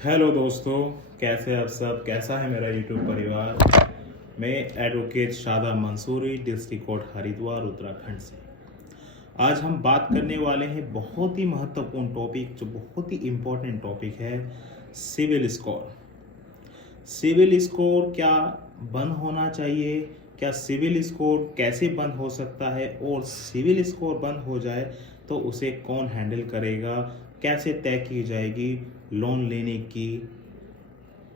Hello दोस्तों, कैसे आप सब? कैसा है मेरा यूट्यूब परिवार? मैं advocate Shada Mansoori, district court Haridwar, Uttarakhand से। आज हम बात करने वाले हैं बहुत ही महत्वपूर्ण टॉपिक, जो बहुत ही इम्पोर्टेंट टॉपिक है, सिविल स्कोर। सिविल स्कोर क्या बंद होना चाहिए? क्या सिविल स्कोर कैसे बंद हो सकता है? और सिविल स्कोर बंद हो जाए तो उसे कौन हैंडल करेगा? कैसे तय की जाएगी लोन लेने की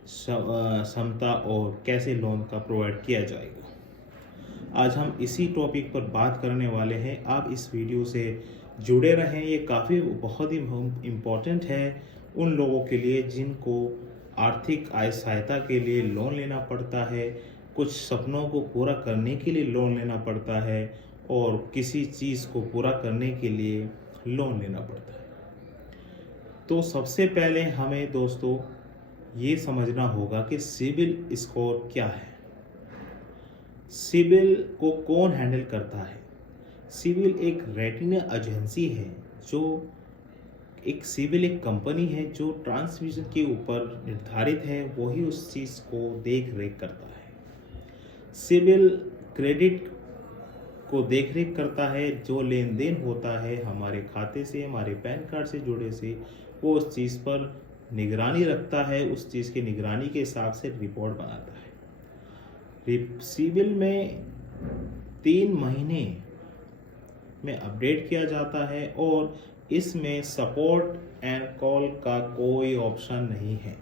क्षमता, और कैसे लोन का प्रोवाइड किया जाएगा? आज हम इसी टॉपिक पर बात करने वाले हैं। आप इस वीडियो से जुड़े रहें। ये काफ़ी बहुत ही इम्पोर्टेंट है उन लोगों के लिए जिनको आर्थिक आय सहायता के लिए लोन लेना पड़ता है, कुछ सपनों को पूरा करने के लिए लोन लेना पड़ता है, और किसी चीज़ को पूरा करने के लिए लोन लेना पड़ता है। तो सबसे पहले हमें दोस्तों ये समझना होगा कि सिबिल स्कोर क्या है। सिबिल को कौन हैंडल करता है? सिबिल एक रेटिंग एजेंसी है, जो एक कंपनी है जो ट्रांसमिशन के ऊपर निर्धारित है, वही उस चीज़ को देख रेख करता है। सिबिल क्रेडिट को देख रेख करता है, जो लेन देन होता है हमारे खाते से, हमारे पैन कार्ड से जुड़े से, वो उस चीज़ पर निगरानी रखता है, उस चीज़ की निगरानी के हिसाब से रिपोर्ट बनाता है। सिबिल में 3 महीने में अपडेट किया जाता है, और इसमें सपोर्ट एंड कॉल का कोई ऑप्शन नहीं है।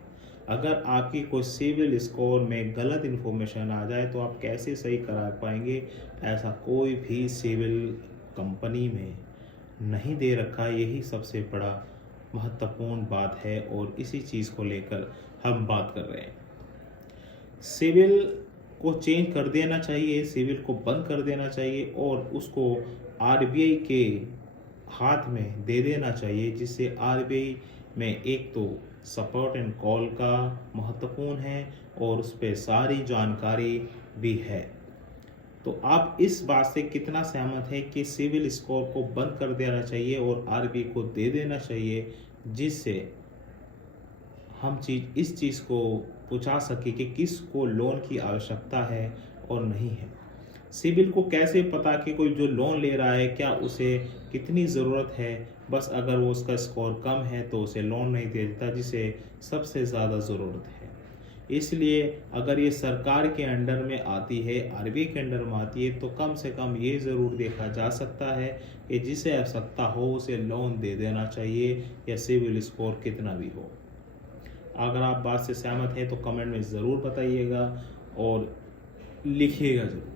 अगर आपकी कोई सिविल स्कोर में गलत इन्फॉर्मेशन आ जाए तो आप कैसे सही करा पाएंगे? ऐसा कोई भी सिविल कंपनी में नहीं दे रखा। यही सबसे बड़ा महत्वपूर्ण बात है, और इसी चीज़ को लेकर हम बात कर रहे हैं। सिविल को चेंज कर देना चाहिए, सिविल को बंद कर देना चाहिए, और उसको आरबीआई के हाथ में दे देना चाहिए, जिससे आरबीआई में एक तो सपोर्ट एंड कॉल का महत्वपूर्ण है, और उस पर सारी जानकारी भी है। तो आप इस बात से कितना सहमत है कि सिविल स्कोर को बंद कर देना चाहिए और आरबीआई को दे देना चाहिए, जिससे हम इस चीज़ को पूछा सके कि किसको लोन की आवश्यकता है और नहीं है? सिबिल को कैसे पता कि कोई जो लोन ले रहा है क्या उसे कितनी ज़रूरत है? बस अगर वो उसका स्कोर कम है तो उसे लोन नहीं दे देता, जिसे सबसे ज़्यादा ज़रूरत है। इसलिए अगर ये सरकार के अंडर में आती है, आरबीआई के अंडर में आती है, तो कम से कम ये ज़रूर देखा जा सकता है कि जिसे आवश्यकता हो उसे लोन दे देना चाहिए, या सिविल स्कोर कितना भी हो। अगर आप बात से सहमत हैं तो कमेंट में ज़रूर बताइएगा और लिखिएगा ज़रूर।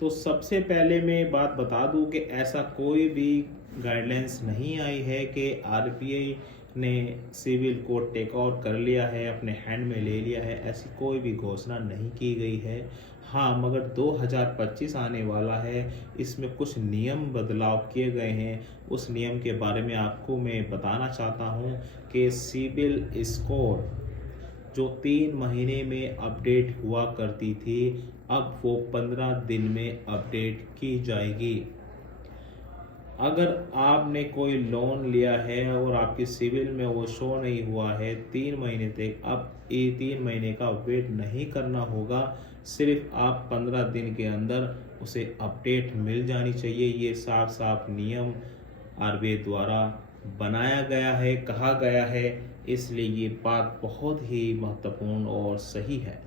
तो सबसे पहले मैं बात बता दूं कि ऐसा कोई भी गाइडलाइंस नहीं आई है कि आरबीआई ने सिविल को टेक ओवर कर लिया है, अपने हैंड में ले लिया है। ऐसी कोई भी घोषणा नहीं की गई है। हाँ, मगर 2025 आने वाला है, इसमें कुछ नियम बदलाव किए गए हैं। उस नियम के बारे में आपको मैं बताना चाहता हूँ कि सिबिल स्कोर जो 3 महीने में अपडेट हुआ करती थी, अब वो 15 दिन में अपडेट की जाएगी। अगर आपने कोई लोन लिया है और आपकी सिविल में वो शो नहीं हुआ है 3 महीने तक, अब ये 3 महीने का वेट नहीं करना होगा। सिर्फ आप 15 दिन के अंदर उसे अपडेट मिल जानी चाहिए। ये साफ साफ नियम आरबीआई द्वारा बनाया गया है, कहा गया है, इसलिए ये बात बहुत ही महत्वपूर्ण और सही है।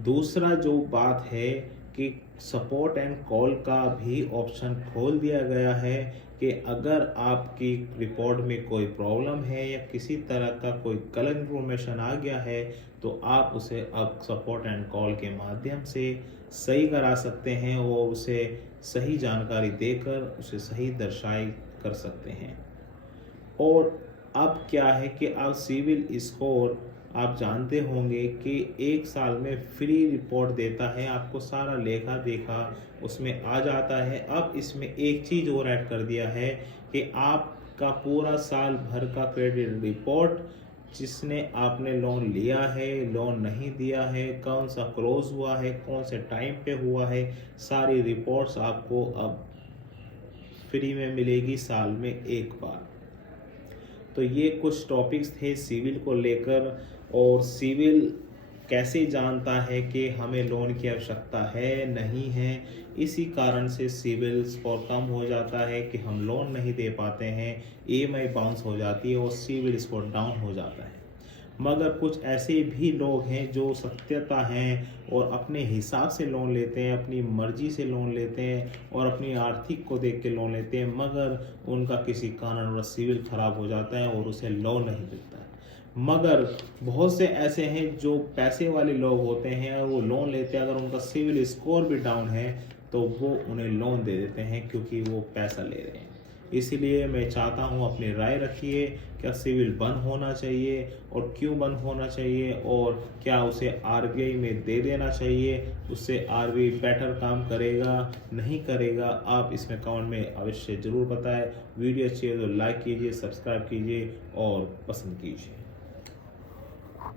दूसरा जो बात है कि सपोर्ट एंड कॉल का भी ऑप्शन खोल दिया गया है, कि अगर आपकी रिपोर्ट में कोई प्रॉब्लम है या किसी तरह का कोई गलत इन्फॉर्मेशन आ गया है, तो आप उसे अब सपोर्ट एंड कॉल के माध्यम से सही करा सकते हैं, और उसे सही जानकारी देकर उसे सही दर्शाई कर सकते हैं। और अब क्या है कि अब सिविल स्कोर आप जानते होंगे कि 1 साल में फ्री रिपोर्ट देता है, आपको सारा लेखा देखा उसमें आ जाता है। अब इसमें एक चीज़ और ऐड कर दिया है कि आपका पूरा साल भर का क्रेडिट रिपोर्ट, जिसने आपने लोन लिया है, लोन नहीं दिया है, कौन सा क्लोज हुआ है, कौन से टाइम पे हुआ है, सारी रिपोर्ट्स आपको अब फ्री में मिलेगी साल में एक बार। तो ये कुछ टॉपिक्स थे सिविल को लेकर। और सिविल कैसे जानता है कि हमें लोन की आवश्यकता है नहीं है, इसी कारण से सिविल स्कोर कम हो जाता है कि हम लोन नहीं दे पाते हैं, ईएमआई बाउंस हो जाती है और सिविल स्कोर डाउन हो जाता है। मगर कुछ ऐसे भी लोग हैं जो सत्यता हैं और अपने हिसाब से लोन लेते हैं, अपनी मर्जी से लोन लेते हैं और अपनी आर्थिक को देख के लोन लेते हैं, मगर उनका किसी कारणवश सिविल खराब हो जाता है और उसे लोन नहीं मिलता है। मगर बहुत से ऐसे हैं जो पैसे वाले लोग होते हैं और वो लोन लेते हैं, अगर उनका सिविल स्कोर भी डाउन है तो वो उन्हें लोन दे देते हैं क्योंकि वो पैसा ले रहे हैं। इसीलिए मैं चाहता हूँ अपनी राय रखिए, क्या सिविल बंद होना चाहिए और क्यों बंद होना चाहिए, और क्या उसे आरबीआई में दे देना चाहिए, उससे आरबीआई बेटर काम करेगा नहीं करेगा। आप इसमें कमेंट में अवश्य ज़रूर बताएं। वीडियो अच्छी है तो लाइक कीजिए, सब्सक्राइब कीजिए और पसंद कीजिए।